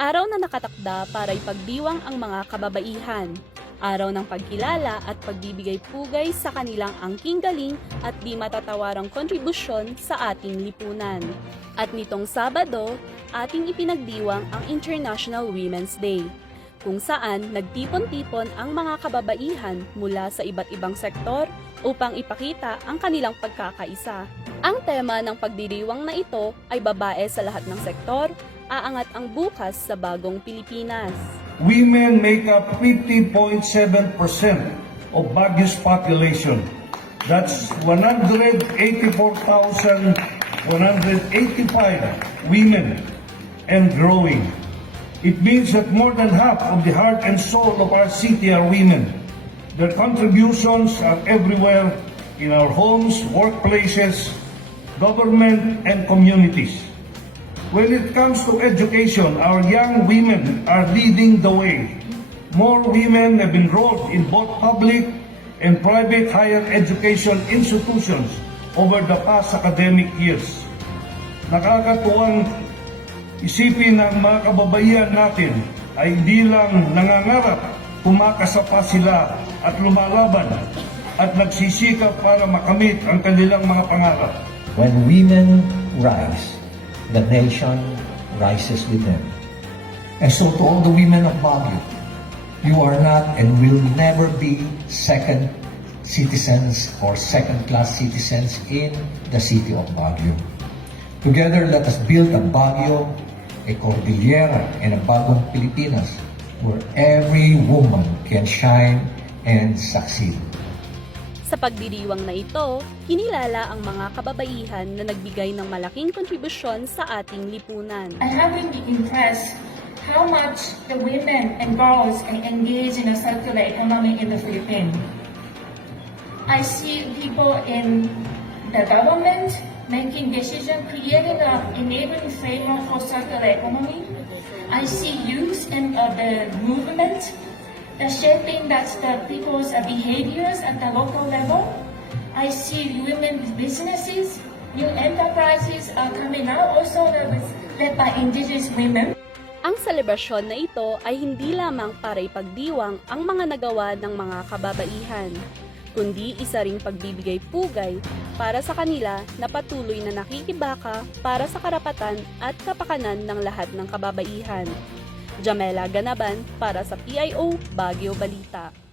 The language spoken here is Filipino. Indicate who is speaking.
Speaker 1: Araw na nakatakda para ipagdiwang ang mga kababaihan. Araw ng pagkilala at pagbibigay pugay sa kanilang angking galing at di matatawarang kontribusyon sa ating lipunan. At nitong Sabado, ating ipinagdiwang ang International Women's Day kung saan nagtipon-tipon ang mga kababaihan mula sa iba't ibang sektor upang ipakita ang kanilang pagkakaisa. Ang tema ng pagdiriwang na ito ay babae sa lahat ng sektor, aangat ang bukas sa bagong Pilipinas.
Speaker 2: Women make up 50.7% of Baguio's population. That's 184,185 women and growing. It means that more than half of the heart and soul of our city are women. Their contributions are everywhere in our homes, workplaces, government, and communities. When it comes to education, our young women are leading the way. More women have enrolled in both public and private higher education institutions over the past academic years. Nakakatuwang isipin ng mga kababaihan natin ay hindi lang nangangarap, kumakasapa sila at lumalaban at nagsisikap para makamit ang kanilang mga pangarap.
Speaker 3: When women rise, the nation rises with them. And so to all the women of Baguio, you are not and will never be second citizens or second-class citizens in the city of Baguio. Together, let us build a Baguio, a Cordillera, and a bagong Pilipinas where every woman can shine and succeed.
Speaker 1: Sa pagdiriwang na ito, kinilala ang mga kababaihan na nagbigay ng malaking kontribusyon sa ating lipunan.
Speaker 4: I have been impressed how much the women and girls can engage in a circular economy in the Philippines. I see people in the government making decisions, creating an enabling framework for circular economy. I see youth in uh, the movement, the shaping that's the people's behaviors at the local level. I see women businesses, new enterprises are coming out also that was led by indigenous women.
Speaker 1: Ang selebrasyon na ito ay hindi lamang para ipagdiwang ang mga nagawa ng mga kababaihan, kundi isa ring pagbibigay pugay para sa kanila na patuloy na nakikibaka para sa karapatan at kapakanan ng lahat ng kababaihan. Jamela Ganaban para sa PIO Baguio Balita.